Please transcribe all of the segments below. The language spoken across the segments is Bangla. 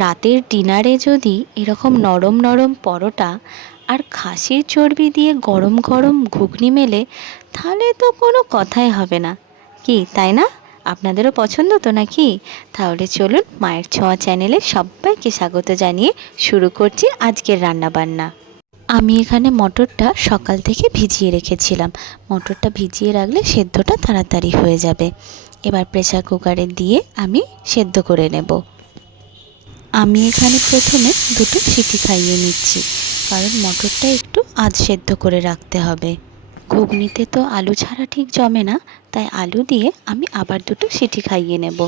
রাতের ডিনারে যদি এরকম নরম নরম পরোটা আর খাসির চর্বি দিয়ে গরম গরম ঘুগনি মেলে, তাহলে তো কোনো কথাই হবে না, কি তাই না? আপনাদেরও পছন্দ তো নাকি? তাহলে চলুন মায়ের ছোঁয়া চ্যানেলে সবাইকে স্বাগত জানিয়ে শুরু করছি আজকের রান্নাবান্না। আমি এখানে মটরটা সকাল থেকে ভিজিয়ে রেখেছিলাম। মটরটা ভিজিয়ে রাখলে সেদ্ধটা তাড়াতাড়ি হয়ে যাবে। এবার প্রেসার কুকারে দিয়ে আমি সেদ্ধ করে নেব। আমি এখানে প্রথমে দুটো সিটি খাইয়ে নিচ্ছি, কারণ মটরটা একটু আধ সেদ্ধ করে রাখতে হবে। ঘুগনিতে তো আলু ছাড়া ঠিক জমে না, তাই আলু দিয়ে আমি আবার দুটো সিটি খাইয়ে নেব।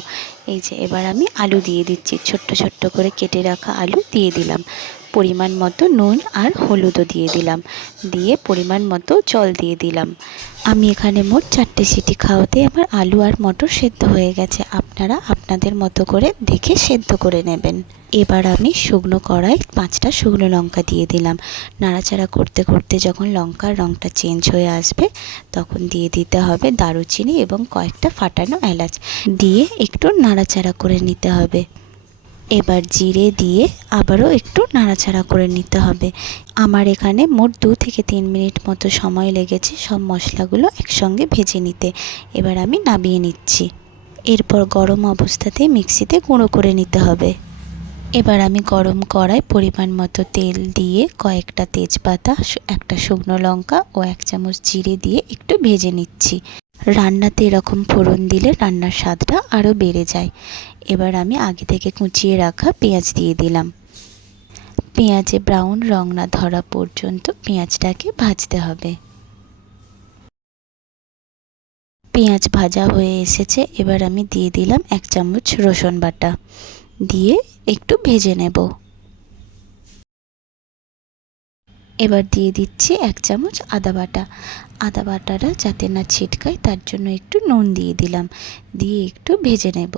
এই যে এবার আমি আলু দিয়ে দিচ্ছি, ছোট্ট ছোট্ট করে কেটে রাখা আলু দিয়ে দিলাম। পরিমাণ মতো নুন আর হলুদও দিয়ে দিলাম, দিয়ে পরিমাণ মতো জল দিয়ে দিলাম। আমি এখানে মোট 4টে সিটি খাওয়াতে আমার আলু আর মটর সেদ্ধ হয়ে গেছে। আপনারা আপনাদের মতো করে দেখে সেদ্ধ করে নেবেন। এবার আমি শুকনো কড়াই 5টা শুকনো লঙ্কা দিয়ে দিলাম। নাড়াচাড়া করতে করতে যখন লঙ্কার রঙটা চেঞ্জ হয়ে আসবে, তখন দিয়ে দিতে হবে দারুচিনি এবং কয়েকটা ফাটানো এলাচ, দিয়ে একটু নাড়াচাড়া করে নিতে হবে। এবার জিরে দিয়ে আবারও একটু নাড়াচাড়া করে নিতে হবে। আমার এখানে মোট 2 থেকে 3 মিনিট মতো সময় লেগেছে সব মশলাগুলো একসঙ্গে ভেজে নিতে। এবার আমি নামিয়ে নিচ্ছি। এরপর গরম অবস্থাতেই মিক্সিতে গুঁড়ো করে নিতে হবে। এবার আমি গরম কড়াই পরিমাণ মতো তেল দিয়ে কয়েকটা তেজপাতা, একটা শুকনো লঙ্কা ও 1 চামচ জিরে দিয়ে একটু ভেজে নিচ্ছি। রান্নাতে এরকম ফোড়ন দিলে রান্নার স্বাদটা আরও বেড়ে যায়। এবার আমি আগে থেকে কুচিয়ে রাখা পেঁয়াজ দিয়ে দিলাম। পেঁয়াজে ব্রাউন রং না ধরা পর্যন্ত পেঁয়াজটাকে ভাজতে হবে। পেঁয়াজ ভাজা হয়ে এসেছে, এবার আমি দিয়ে দিলাম 1 চামচ রসুন বাটা, দিয়ে একটু ভেজে নেব। এবার দিয়ে দিচ্ছি 1 চামচ আদা বাটা। আদা বাটাটা যাতে না ছিটকায় তার জন্য একটু নুন দিয়ে দিলাম, দিয়ে একটু ভেজে নেব।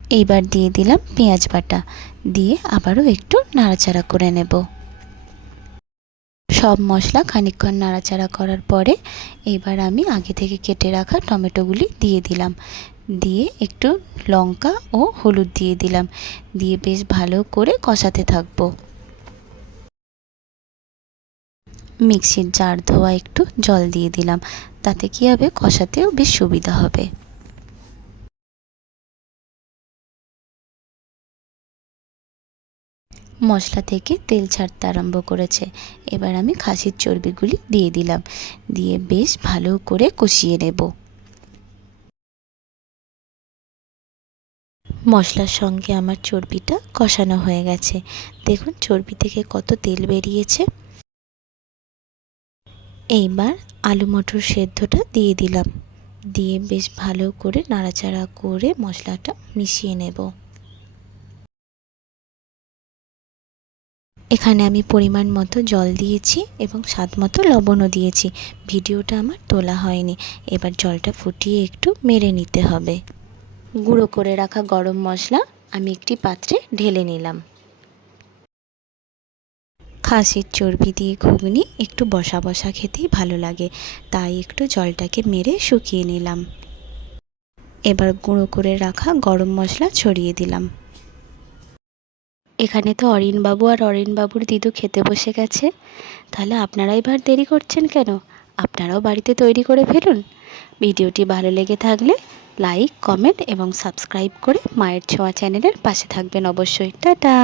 এইবার দিয়ে দিলাম পেঁয়াজ বাটা, দিয়ে আবারও একটু নাড়াচাড়া করে নেব। সব মশলা খানিকক্ষণ নাড়াচাড়া করার পরে এবার আমি আগে থেকে কেটে রাখা টমেটোগুলি দিয়ে দিলাম, দিয়ে একটু লঙ্কা ও হলুদ দিয়ে দিলাম, দিয়ে বেশ ভালো করে কষাতে থাকবো। মিক্সির জার ধোয়া একটু জল দিয়ে দিলাম, তাতে কি হবে, কষাতেও বেশ সুবিধা হবে। মশলা থেকে তেল ছাড়তে আরম্ভ করেছে। এবার আমি খাসির চর্বিগুলি দিয়ে দিলাম, দিয়ে বেশ ভালো করে কষিয়ে নেব। মশলার সঙ্গে আমার চর্বিটা কষানো হয়ে গেছে। দেখুন চর্বি থেকে কত তেল বেরিয়েছে। এইবার আলু মটর সেদ্ধটা দিয়ে দিলাম, দিয়ে বেশ ভালো করে নাড়াচাড়া করে মশলাটা মিশিয়ে নেব। এখানে আমি পরিমাণ মতো জল দিয়েছি এবং স্বাদ মতো লবণও দিয়েছি। ভিডিওটা আমার তোলা হয়নি। এবার জলটা ফুটিয়ে একটু মেরে নিতে হবে। গুঁড়ো করে রাখা গরম মশলা আমি একটি পাত্রে ঢেলে নিলাম। খাসির চর্বি দিয়ে ঘুগনি একটু বসা বসা খেতেই ভালো লাগে, তাই একটু জলটাকে মেরে শুকিয়ে নিলাম। এবার গুঁড়ো করে রাখা গরম মশলা ছড়িয়ে দিলাম। এখানে তো অরিনবাবু আর অরিনবাবুর দিদু খেতে বসে গেছে, তাহলে আপনারা এবার দেরি করছেন কেন? আপনারাও বাড়িতে তৈরি করে ফেলুন। ভিডিওটি ভালো লেগে থাকলে লাইক, কমেন্ট এবং সাবস্ক্রাইব করে মায়ের ছোঁয়া চ্যানেলের পাশে থাকবেন অবশ্যই। টাটা।